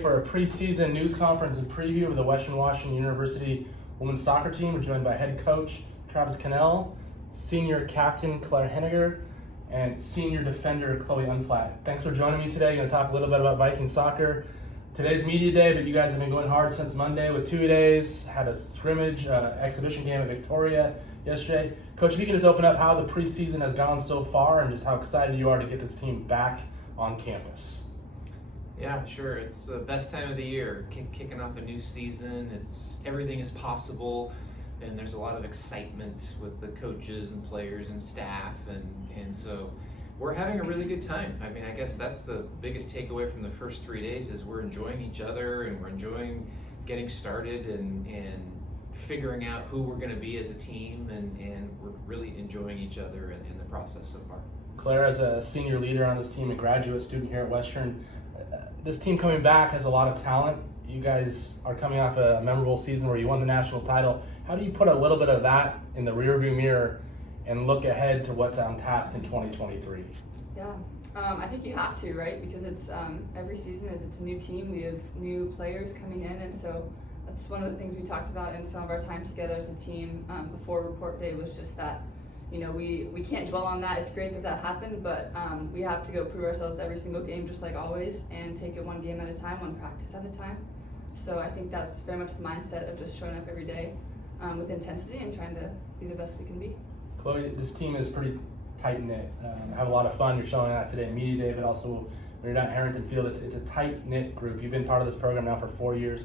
For a preseason news conference and preview of the Western Washington University women's soccer team, we're joined by head coach Travis Connell, senior captain Claire Henninger, and senior defender Chloe Unflat. Thanks for joining me today. I'm going to talk a little bit about Viking soccer. Today's media day, but you guys have been going hard since Monday with 2 days. Had a scrimmage exhibition game at Victoria yesterday. Coach, if you can just open up how the preseason has gone so far and just how excited you are to get this team back on campus. Yeah, sure. It's the best time of the year, kicking off a new season. Everything is possible, and there's a lot of excitement with the coaches and players and staff, and so we're having a really good time. I mean, I guess that's the biggest takeaway from the first 3 days is we're enjoying each other, and we're enjoying getting started and figuring out who we're going to be as a team, and we're really enjoying each other in the process so far. Claire, as a senior leader on this team, a graduate student here at Western, this team coming back has a lot of talent. You guys are coming off a memorable season where you won the national title. How do you put a little bit of that in the rearview mirror and look ahead to what's on task in 2023? Yeah, I think you have to, right? Because it's every season it's a new team. We have new players coming in, and so that's one of the things we talked about in some of our time together as a team before report day was just that, you know, we can't dwell on that. It's great that happened, but we have to go prove ourselves every single game, just like always, and take it one game at a time, one practice at a time. So I think that's very much the mindset of just showing up every day with intensity and trying to be the best we can be. Chloe, this team is pretty tight-knit. Have a lot of fun. You're showing that today in Media Day, but also when you're down at Harrington Field, it's a tight-knit group. You've been part of this program now for 4 years.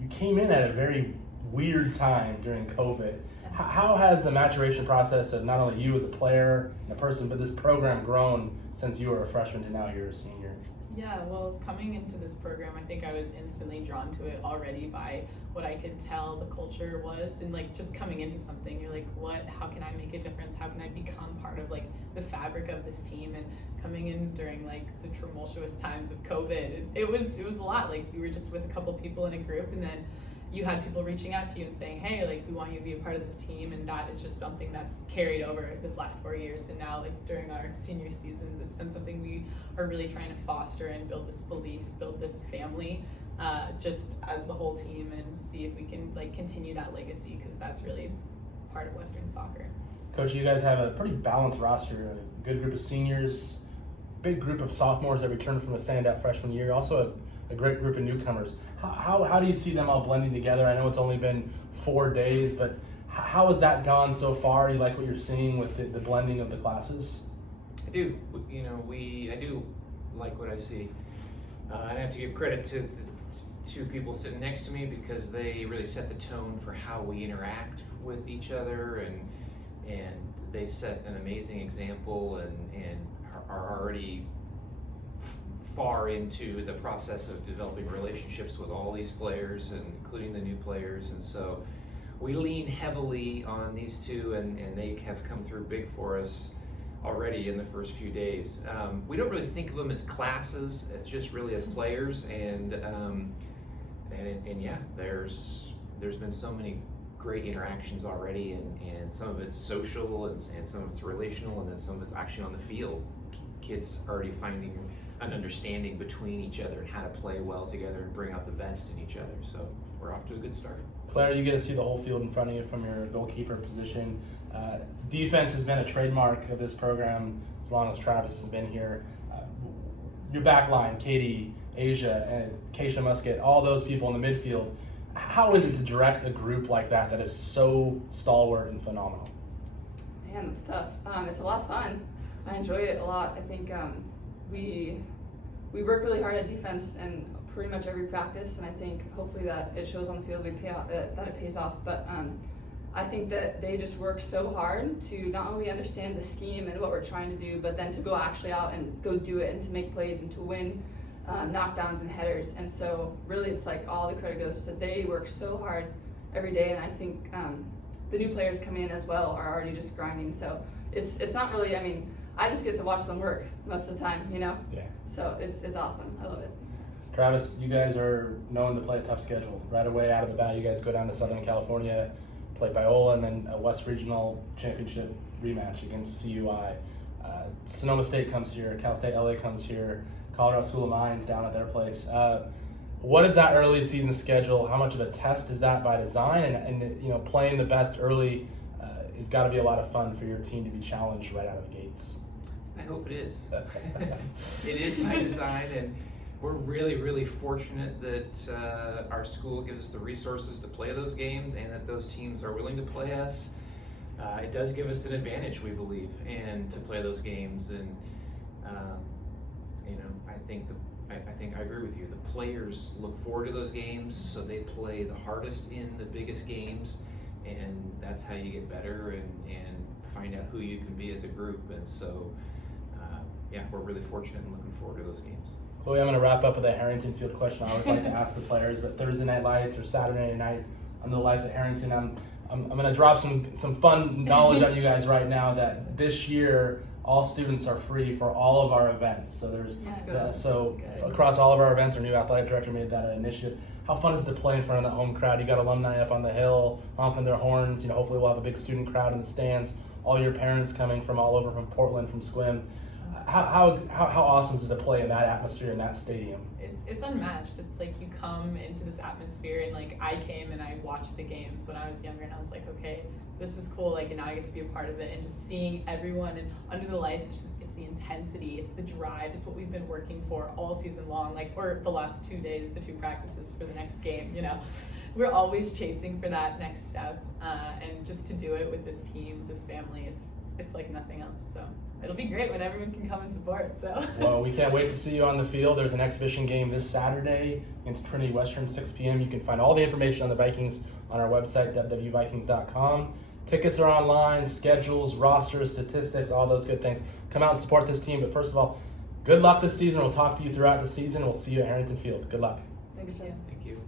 You came in at a very weird time during COVID. How has the maturation process of not only you as a player and a person, but this program grown since you were a freshman to now you're a senior? Yeah, well, coming into this program, I think I was instantly drawn to it already by what I could tell the culture was, and like just coming into something, you're like, how can I make a difference? How can I become part of like the fabric of this team? And coming in during like the tumultuous times of COVID, it was a lot. Like we were just with a couple people in a group, and then you had people reaching out to you and saying, hey, like we want you to be a part of this team, and that is just something that's carried over this last 4 years. And now like during our senior seasons, it's been something we are really trying to foster and build this belief, build this family, just as the whole team, and see if we can like continue that legacy, because that's really part of Western soccer. Coach, you guys have a pretty balanced roster, a good group of seniors, big group of sophomores that returned from a standout freshman year, also a great group of newcomers. How do you see them all blending together? I know it's only been 4 days, but how has that gone so far? Do you like what you're seeing with the blending of the classes? I do. You know, I do like what I see. I have to give credit to the two people sitting next to me because they really set the tone for how we interact with each other, and they set an amazing example and are already far into the process of developing relationships with all these players, and including the new players. And so we lean heavily on these two, and they have come through big for us already in the first few days. We don't really think of them as classes, it's just really as players, and yeah, there's been so many great interactions already, and some of it's social, and some of it's relational, and then some of it's actually on the field. Kids already finding an understanding between each other and how to play well together and bring out the best in each other. So we're off to a good start. Claire, you get to see the whole field in front of you from your goalkeeper position. Defense has been a trademark of this program as long as Travis has been here. Your back line, Katie, Asia, and Keisha Musket, all those people in the midfield. How is it to direct a group like that is so stalwart and phenomenal? Man, it's tough. It's a lot of fun. I enjoy it a lot. I think we work really hard at defense in pretty much every practice, and I think hopefully that it shows on the field, that it pays off. But I think that they just work so hard to not only understand the scheme and what we're trying to do, but then to go actually out and go do it and to make plays and to win knockdowns and headers. And so really it's like all the credit goes to they work so hard every day, and I think the new players coming in as well are already just grinding. So it's not really, I mean, I just get to watch them work most of the time, you know? Yeah. So it's awesome. I love it. Travis, you guys are known to play a tough schedule. Right away out of the bat, you guys go down to Southern California, play Biola, and then a West Regional Championship rematch against CUI. Sonoma State comes here, Cal State LA comes here, Colorado School of Mines down at their place. What is that early season schedule? How much of a test is that by design? And you know, playing the best early has got to be a lot of fun for your team to be challenged right out of the gates. I hope it is. It is by design, and we're really, really fortunate that our school gives us the resources to play those games, and that those teams are willing to play us. It does give us an advantage, we believe, and to play those games. And you know, I think I agree with you. The players look forward to those games, so they play the hardest in the biggest games, and that's how you get better and find out who you can be as a group. And so, yeah, we're really fortunate and looking forward to those games. Chloe, I'm going to wrap up with a Harrington Field question I always like to ask the players, but Thursday night lights or Saturday night under the lights at Harrington, I'm going to drop some fun knowledge on you guys right now that this year all students are free for all of our events. So there's across all of our events, our new athletic director made that an initiative. How fun is it to play in front of the home crowd? You got alumni up on the hill honking their horns. You know, hopefully we'll have a big student crowd in the stands. All your parents coming from all over, from Portland, from Swim. How awesome is it to play in that atmosphere in that stadium? It's unmatched. It's like you come into this atmosphere, and like I came and I watched the games when I was younger, and I was like, okay, this is cool. Like, and now I get to be a part of it, and just seeing everyone and under the lights. It's the intensity, it's the drive, it's what we've been working for all season long. Like, or the last 2 days, the 2 practices for the next game. You know, we're always chasing for that next step, and just to do it with this team, this family, it's like nothing else. So it'll be great when everyone can come and support. So well, we can't wait to see you on the field. There's an exhibition game this Saturday against Trinity Western, 6 p.m. You can find all the information on the Vikings on our website, WWVikings.com. Tickets are online, schedules, rosters, statistics, all those good things. Come out and support this team. But first of all, good luck this season. We'll talk to you throughout the season. We'll see you at Harrington Field. Good luck. Thanks, Jay. Thank you.